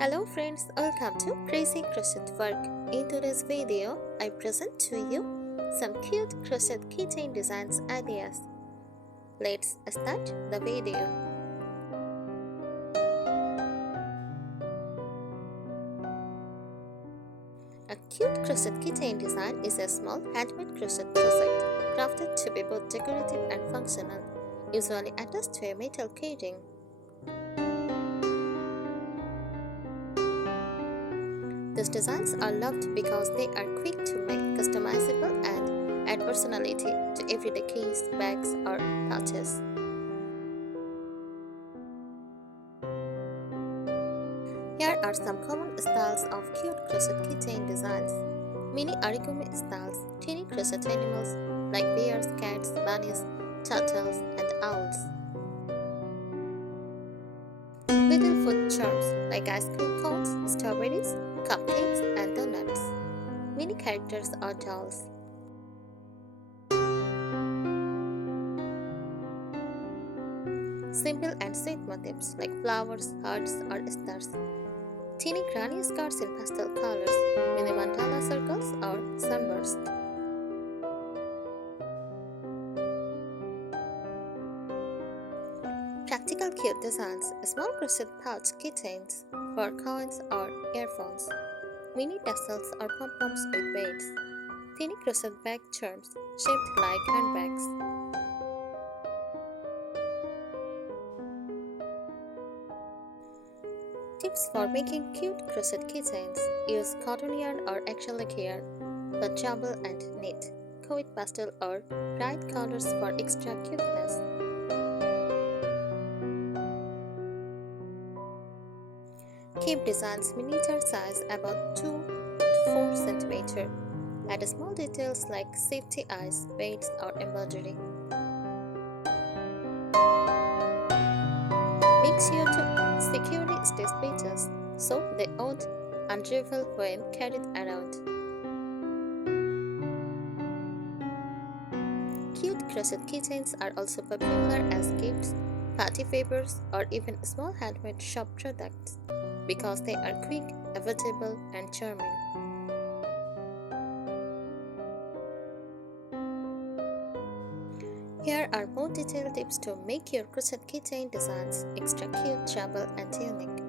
Hello friends, welcome to Crazy Crochet Work. In today's video, I present to you some cute crochet keychain designs ideas. Let's start the video. A cute crochet keychain design is a small handmade crochet project crafted to be both decorative and functional, usually attached to a metal keyring. These designs are loved because they are quick to make, customizable, and add personality to everyday keys, bags, or pouches. Here are some common styles of cute crochet keychain designs. Mini origami styles, teeny crochet animals like bears, cats, bunnies, turtles, and owls. Little food charms like ice cream cones, strawberries, cupcakes, and donuts. Mini characters or dolls. Simple and sweet motifs like flowers, hearts, or stars. Teeny granny scarves in pastel colors, mini mandala circles, or sunburst. Practical cute designs, small crochet pouch keychains for coins or earphones. Mini tassels or pom-poms with beads. Teeny crochet bag charms shaped like handbags. Tips for making cute crochet keychains. Use cotton yarn or acrylic yarn for jumble and knit. Go with pastel or bright colors for extra cuteness. Keep designs miniature size about 2 to 4 cm. Add small details like safety eyes, beads, or embroidery. Make sure to securely stitch pieces so they won't unravel when carried around. Cute crochet keychains are also popular as gifts, party favors, or even small handmade shop products because they are quick, affordable, and charming. Here are more detailed tips to make your crochet keychain designs extra cute, travel, and unique.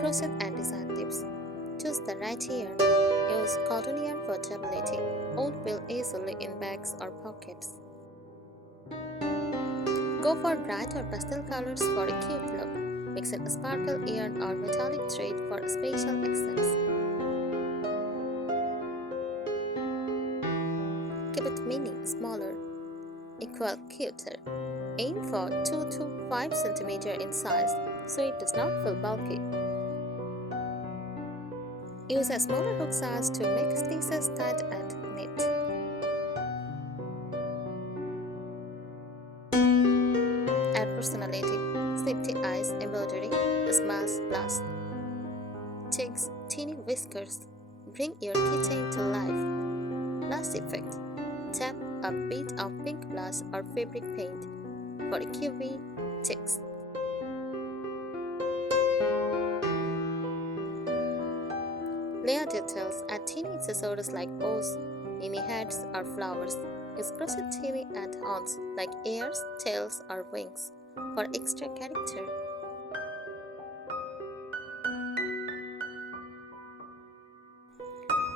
Crochet and design tips. Choose the right yarn. Use cotton yarn for durability. Won't peel easily in bags or pockets. Go for bright or pastel colors for a cute look. Mix in sparkle yarn or metallic thread for special accents. Keep it mini, smaller, equal cuter. Aim for 2 to 5 cm in size so it does not feel bulky. Use a smaller hook size to make stitches tight and neat. Add personality, safety eyes, embroidery, smiles, plus checks, teeny whiskers. Bring your keychain to life. Last effect. Tap a bit of pink blush or fabric paint for a QV checks. Layer details. Add teeny accessories like bows, mini heads, or flowers. Use crochet teeny add-ons like ears, tails, or wings for extra character.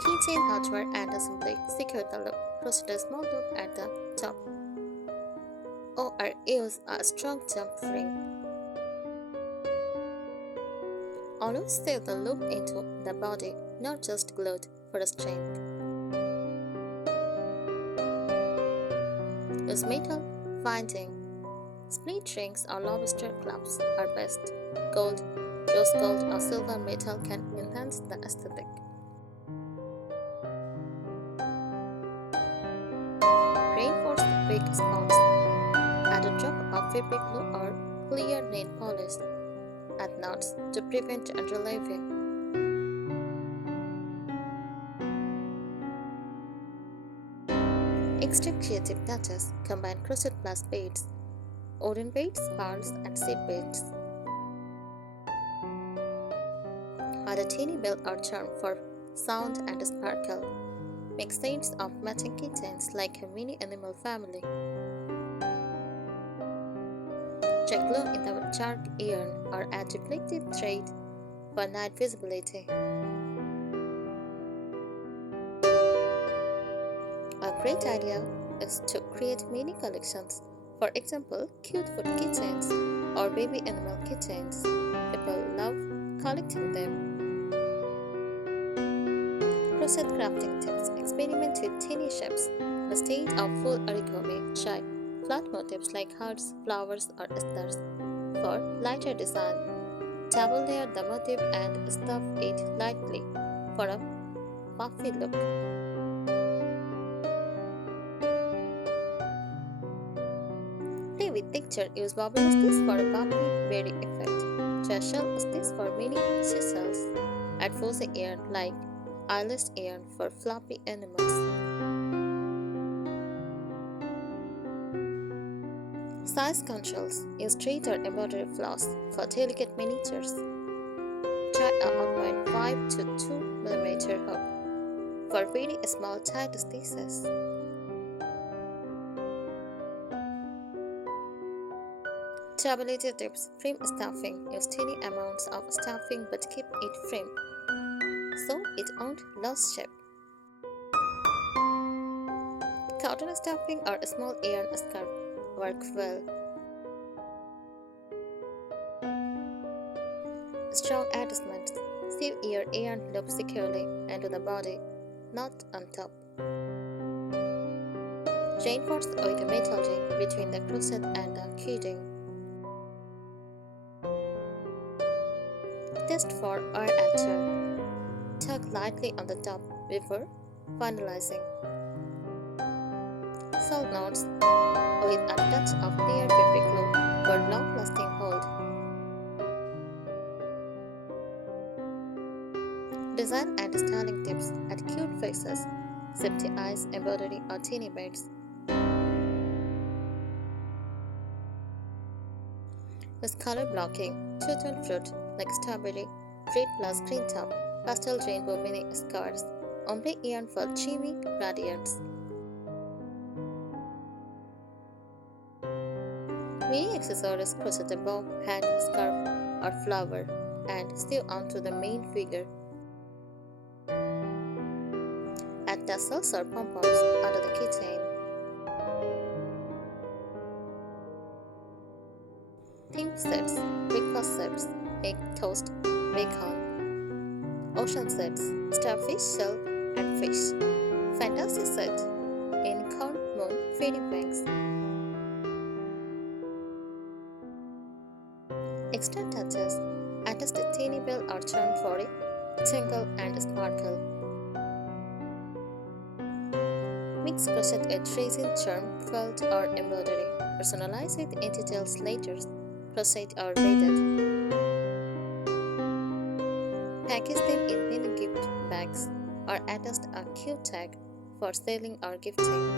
Keychain hardware and assembly. Secure the loop. Crochet a small loop at the top. Or use a strong jump ring. Always sew the loop into the body, not just glued, for strength. Use metal finding. Split rings or lobster clubs are best. Gold, rose gold, or silver metal can enhance the aesthetic. Reinforce the quick spots. Add a drop of fabric glue or clear nail polish. Add knots to prevent unraveling. Extra creative touches. Combine crochet plus beads. wooden weights, pearls, and seed beads. Add a teeny bell or charm for sound and sparkle. Make shades of matching keychains like a mini animal family. Check glue in the dark yarn or add reflective thread for night visibility. A great idea is to create mini collections, for example, cute food keychains or baby animal keychains. People love collecting them. Crochet crafting tips. Experiment with tiny shapes instead of full origami. Try flat motifs like hearts, flowers, or stars. For lighter design, double layer the motif and stuff it lightly for a puffy look. Play with texture. Use bubble stitch for a bubbly berry effect. Try shell stitch for mini seashells. Add fuzzy yarn like eyeless yarn for fluffy animals. Size controls. Use thread or embroidery floss for delicate miniatures. Try a outline 5 to 2 mm hook for very small tight stitches. Stability tips. Frame stuffing. Use tiny amounts of stuffing but keep it frame so it won't lose shape. Cotton stuffing or a small yarn scarf work well. Strong adjustments. Sew your yarn loop securely into the body, not on top. Reinforce with a metal ring between the crochet and the keyring. Test for wear and tear. Tug lightly on the top before finalizing. Salt knots with a touch of clear baby glue for long-lasting hold. Design and styling tips. Add cute faces, safety eyes, embroidery, or teeny beads. Use color blocking. Two-tone fruit like strawberry, red plus green top, pastel rainbow mini skirts, ombre yarn for dreamy gradients. Mini accessories. Crochet a bow, hat, scarf, or flower and sew onto the main figure. Add tassels or pom-poms under the keychain. Theme sets. Breakfast sets. Egg, toast, bacon. Ocean sets. Starfish, shell, and fish. Fantasy set. Unicorn, moon, fairy banks. Extra touches. Attach a teeny bell or charm for a tingle and sparkle. Mix crochet with resin, charm, quilt, or embroidery. Personalize with in details later, crochet or braided. Package them in mini gift bags or attach a cute tag for selling or gifting.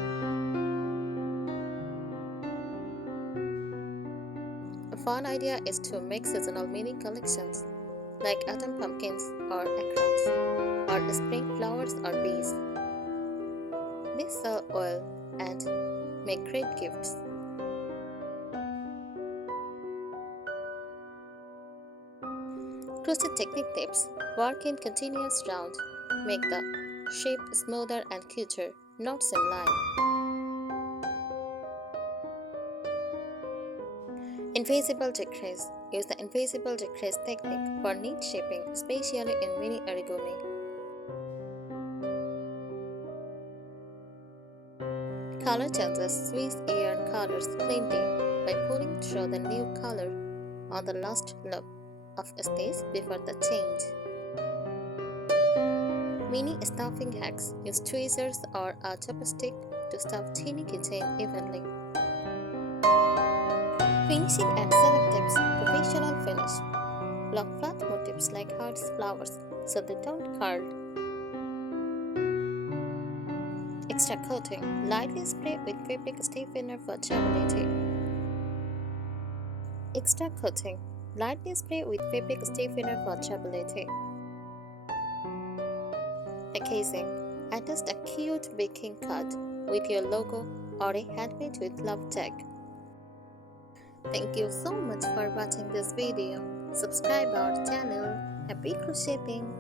A fun idea is to make seasonal mini collections like autumn pumpkins or acorns, or spring flowers or bees. These sell well and make great gifts. Crochet technique tips. Work in continuous round. Make the shape smoother and cuter, not seam line. Invisible decrease. Use the invisible decrease technique for neat shaping, especially in mini origami. Color changes. Switch yarn colors cleanly by pulling through the new color on the last loop of a stitch before the change. Mini stuffing hacks. Use tweezers or a chopstick to stuff teeny keychain evenly. Finishing and select tips. Professional finish. Block flat motifs like hearts, flowers so they don't curl. Extra coating. Lightly spray with fabric stiffener for durability. Extra coating. Lightly spray with fabric stiffener for durability. Packaging. Attach a cute baking card with your logo or a handmade with love tag. Thank you so much for watching this video. Subscribe our channel. Happy crocheting!